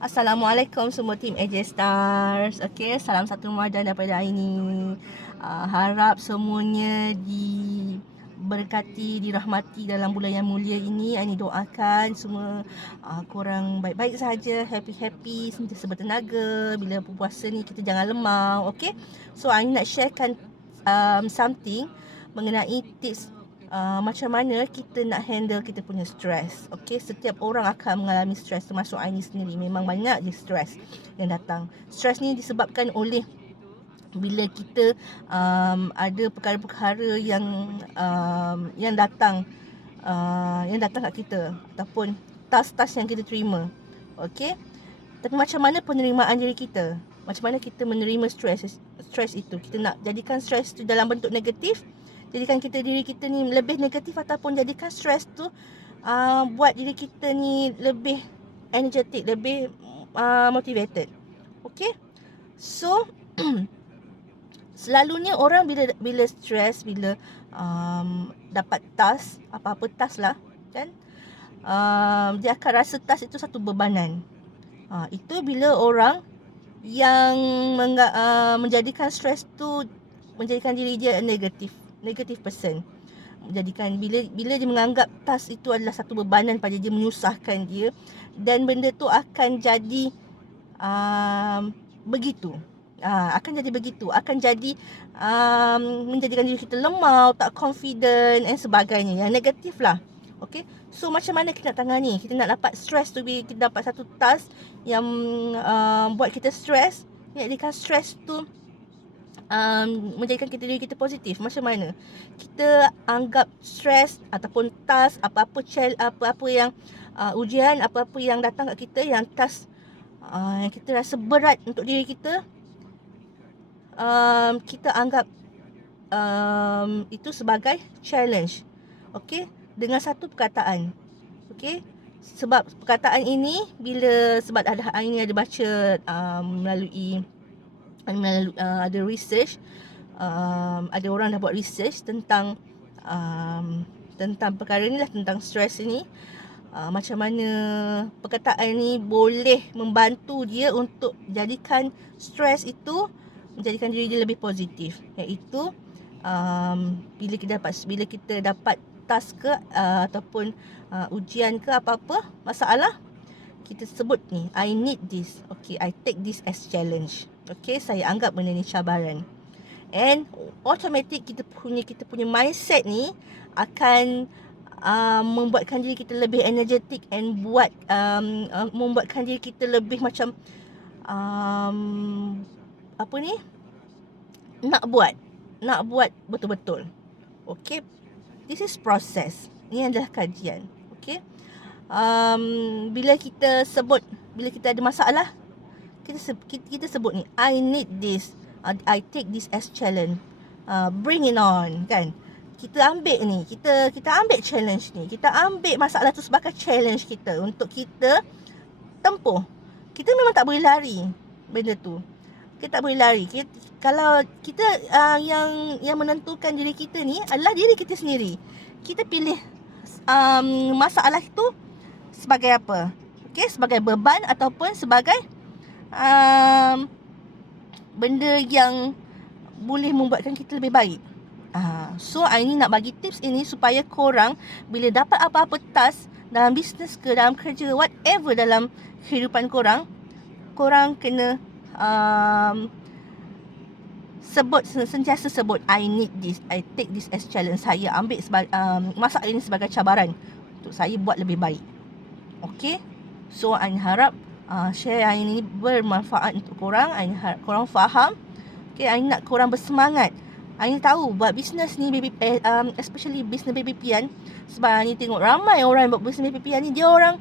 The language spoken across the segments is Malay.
Assalamualaikum semua tim AJ Stars. Okey, salam satu Ramadan daripada Aini. Harap semuanya diberkati, dirahmati dalam bulan yang mulia ini. Aini doakan semua korang baik-baik saja, happy-happy, sentiasa bertenaga. Bila berpuasa ni kita jangan lemau, okey? So Aini nak sharekan something mengenai tips macam mana kita nak handle kita punya stres. Okey, setiap orang akan mengalami stres, termasuk Aini sendiri. Memang banyak je stres yang datang. Stres ni disebabkan oleh bila kita ada perkara-perkara yang datang kat kita, ataupun task-task yang kita terima. Okey, tapi macam mana penerimaan diri kita? Macam mana kita menerima stres itu? Kita nak jadikan stres tu dalam bentuk negatif, jadikan diri kita ni lebih negatif, ataupun jadikan stres tu buat diri kita ni lebih energetic, lebih motivated. Okay, so selalunya orang bila stres, bila dapat task, apa-apa task lah kan, dia akan rasa task itu satu bebanan. Itu bila orang yang menjadikan stres tu, menjadikan diri dia negative person. Menjadikan bila dia menganggap task itu adalah satu bebanan pada dia, menyusahkan dia, dan benda tu akan jadi begitu. Akan jadi menjadikan diri kita lemau, tak confident and sebagainya, yang negatif lah. Okay, so macam mana kita nak tangani? Kita nak dapat stres tu, bila kita dapat satu task yang buat kita stres, jadikan stres tu menjadikan diri kita positif. Macam mana kita anggap stres ataupun task, apa-apa yang ujian, apa-apa yang datang kat kita, yang task yang kita rasa berat untuk diri kita, kita anggap itu sebagai challenge. Okey, dengan satu perkataan. Okey, sebab perkataan ini, sebab ini ada baca melalui ada research, ada orang dah buat research tentang perkara ni lah, tentang stres ini. Macam mana perkataan ni boleh membantu dia untuk jadikan stres itu, menjadikan diri dia lebih positif. Iaitu bila kita dapat task ke ataupun ujian ke, apa-apa masalah, kita sebut ni, I need this. Okay, I take this as challenge. Okay, saya anggap benda ni cabaran. And automatic kita punya mindset ni akan membuatkan diri kita lebih energetic, and membuatkan diri kita lebih macam nak buat betul-betul. Okay, this is process. Ni adalah kajian. Okay, bila kita ada masalah, kita sebut ni, I need this, I take this as challenge, bring it on, kan. Kita ambil ni, kita ambil challenge ni, kita ambil masalah tu sebagai challenge kita untuk kita tempuh. Kita memang tak boleh lari benda tu. Kita tak boleh lari. Kalau kita yang menentukan diri kita ni adalah diri kita sendiri. Kita pilih masalah itu sebagai apa? Okay, sebagai beban ataupun sebagai benda yang boleh membuatkan kita lebih baik. So Aini nak bagi tips ini supaya korang bila dapat apa-apa task dalam bisnes ke, dalam kerja, whatever dalam kehidupan korang kena sentiasa sebut, I need this, I take this as challenge. Saya ambil masalah ini sebagai cabaran untuk saya buat lebih baik. Okay, so Aini harap share Aini ni bermanfaat untuk korang. Aini harap korang faham. Okay, Aini nak korang bersemangat. Aini tahu buat bisnes ni, especially bisnes baby pian, sebab Aini tengok ramai orang yang buat bisnes baby pian ni, dia orang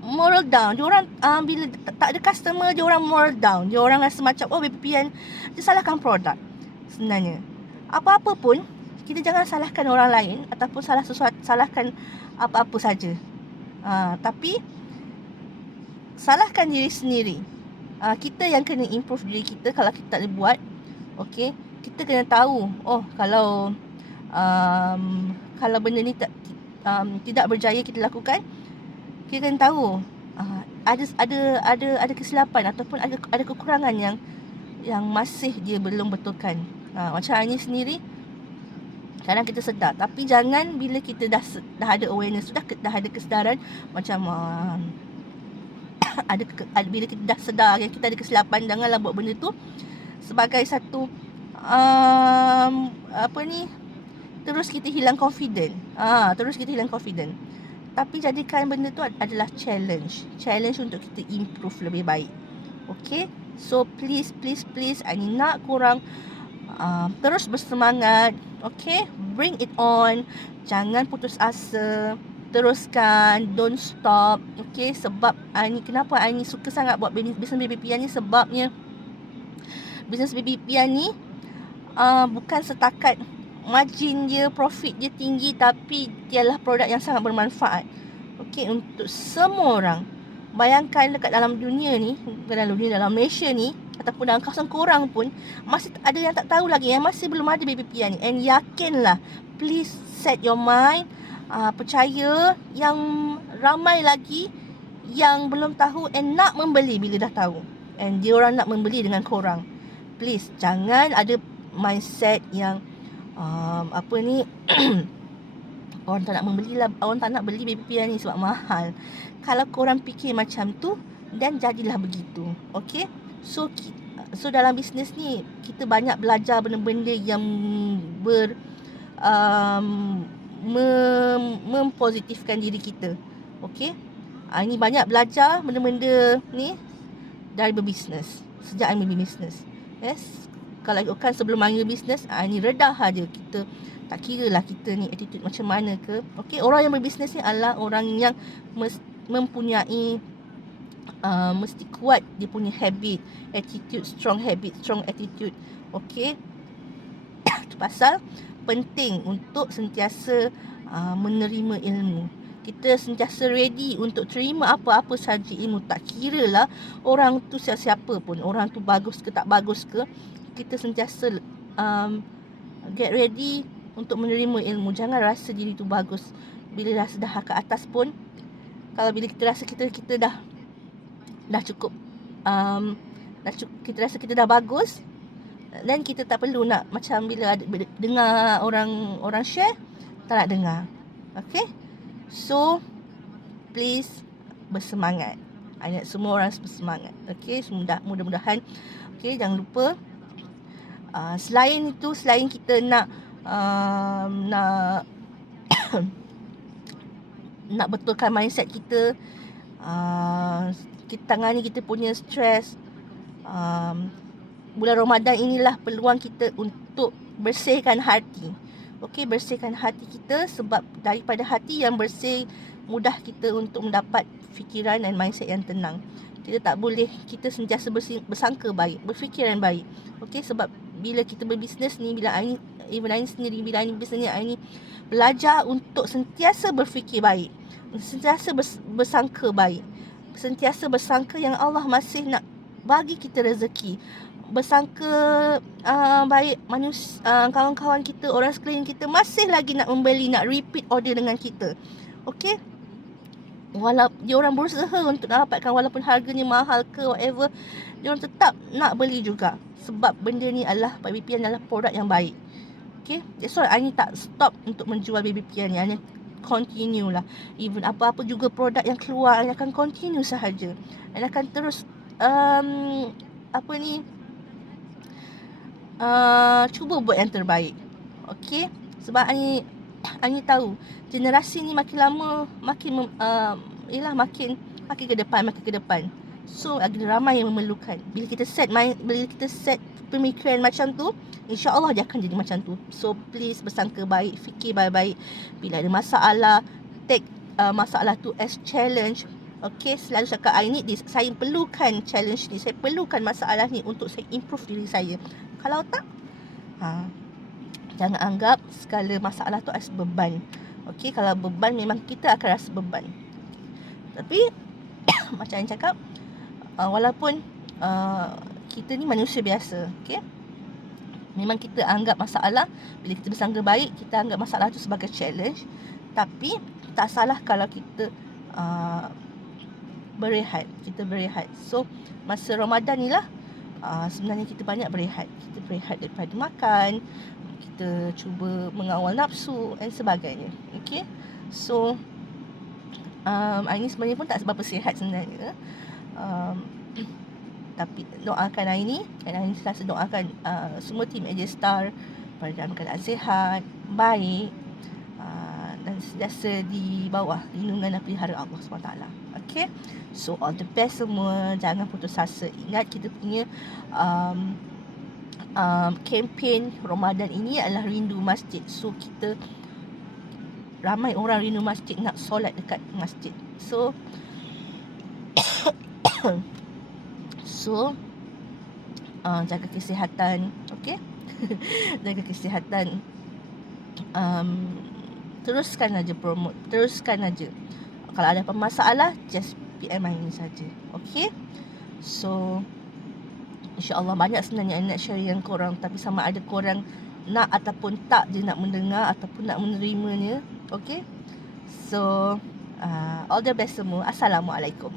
moral down. Dia orang bila tak ada customer, dia orang moral down. Dia orang rasa macam, oh, baby pian, dia salahkan produk. Sebenarnya apa-apa pun, kita jangan salahkan orang lain ataupun salahkan apa-apa saja. Tapi salahkan diri sendiri. Kita yang kena improve diri kita kalau kita tak boleh buat. Okay, kita kena tahu, oh, kalau benda ni tidak berjaya kita lakukan, kita kena tahu ada kesilapan ataupun ada kekurangan yang masih dia belum betulkan. Macam Aini sendiri, kadang kita sedar, tapi jangan bila kita dah ada awareness, dah ada kesedaran, macam bila kita dah sedar yang kita ada kesilapan, janganlah buat benda tu sebagai satu terus kita hilang confident. Tapi jadikan benda tu adalah challenge untuk kita improve lebih baik. Okay, so please Aini nak korang terus bersemangat. Okay, bring it on, jangan putus asa, teruskan, don't stop. Okay, sebab kenapa Aini suka sangat buat bisnes baby pian ni, sebabnya bisnes baby pian ni bukan setakat margin dia, profit dia tinggi, tapi dialah produk yang sangat bermanfaat. Okay, untuk semua orang. Bayangkan dekat dalam dunia ni, dalam Malaysia ni, ataupun dalam kawasan korang pun, masih ada yang tak tahu lagi, yang masih belum ada baby pian ni. And yakinlah, please set your mind, percaya yang ramai lagi yang belum tahu and nak membeli bila dah tahu. And diorang nak membeli dengan korang. Please, jangan ada mindset yang orang tak nak beli baby pian ni sebab mahal. Kalau korang fikir macam tu, dan jadilah begitu. Okay, so dalam bisnes ni kita banyak belajar benda-benda yang mempositifkan diri kita. Okay, ini banyak belajar benda-benda ni dari berbisnes, sejak Aini berbisnes. Yes, kalau ikutkan sebelum Aini berbisnes, Aini redah aja. Kita tak kira lah kita ni attitude macam mana ke. Okay, orang yang berbisnes ni adalah orang yang mempunyai mesti kuat dia punya habit, attitude, strong habit, strong attitude. Okay, itu pasal penting untuk sentiasa menerima ilmu. Kita sentiasa ready untuk terima apa-apa sahaja ilmu. Tak kira lah orang tu siapa pun, orang tu bagus ke tak bagus ke, kita sentiasa get ready untuk menerima ilmu. Jangan rasa diri tu bagus. Bila rasa dah ke atas pun, kalau bila kita rasa kita dah cukup, kita rasa kita dah bagus, dan kita tak perlu nak, macam bila dengar orang share, tak nak dengar. Okay, so please bersemangat. I nak semua orang bersemangat. Okay, mudah-mudahan. Okay, jangan lupa selain kita nak nak betulkan mindset kita, kita tangani kita punya stres. Bulan Ramadan inilah peluang kita untuk bersihkan hati. Okey, bersihkan hati kita, sebab daripada hati yang bersih, mudah kita untuk mendapat fikiran dan mindset yang tenang. Kita tak boleh, kita sentiasa bersangka baik, berfikiran baik. Okey, sebab bila kita berbisnes ni, bila Aini sendiri, bila Aini bisnes ni, Aini belajar untuk sentiasa berfikir baik, sentiasa bersangka baik, sentiasa bersangka yang Allah masih nak bagi kita rezeki, bersangka baik manusia, kawan-kawan kita, orang sekeliling kita masih lagi nak membeli, nak repeat order dengan kita. Okey, walaupun dia orang berusaha untuk dapatkan, walaupun harganya mahal ke whatever, dia orang tetap nak beli juga, sebab benda ni adalah, baby pian adalah produk yang baik. Okay, that's why Aini tak stop untuk menjual baby pian ni. Aini continue lah. Even apa-apa juga produk yang keluar, Aini akan continue sahaja. Aini akan terus cuba buat yang terbaik. Okay, sebab Aini tahu generasi ni makin lama makin ke depan. So lagi ramai yang memerlukan. Bila kita set pemikiran macam tu, InsyaAllah dia akan jadi macam tu. So please bersangka baik, fikir baik-baik. Bila ada masalah, take masalah tu as challenge. Okay, selalu cakap I need this, saya perlukan challenge ni, saya perlukan masalah ni untuk saya improve diri saya. Kalau tak, jangan anggap segala masalah tu as beban. Okay, kalau beban, memang kita akan rasa beban. Tapi macam yang cakap, walaupun kita ni manusia biasa, okay, memang kita anggap masalah, bila kita bersangka baik, kita anggap masalah tu sebagai challenge. Tapi tak salah kalau kita berehat. Kita berehat. So masa Ramadan ni lah sebenarnya kita banyak berehat. Kita berehat daripada makan, kita cuba mengawal nafsu dan sebagainya. Okay. So hari ni sebenarnya pun tak seberapa sihat sebenarnya. Tapi doakan hari ni, dan hari ni saya rasa doakan semua tim AJ Star pada dalam keadaan sihat, baik, dan sentiasa di bawah lindungan dan pelihara Allah SWT. Okay. So all the best semua. Jangan putus asa. Ingat kita punya kempen Ramadan ini adalah rindu masjid. So kita ramai orang rindu masjid, nak solat dekat masjid. So jaga kesihatan. Okay. Jaga kesihatan. Teruskan aja promote. Teruskan aja. Kalau ada apa masalah, just PM ini saja. Okay. So InsyaAllah banyak sebenarnya nak share yang korang, tapi sama ada korang nak ataupun tak je nak mendengar ataupun nak menerimanya. Okay. So all the best semua. Assalamualaikum.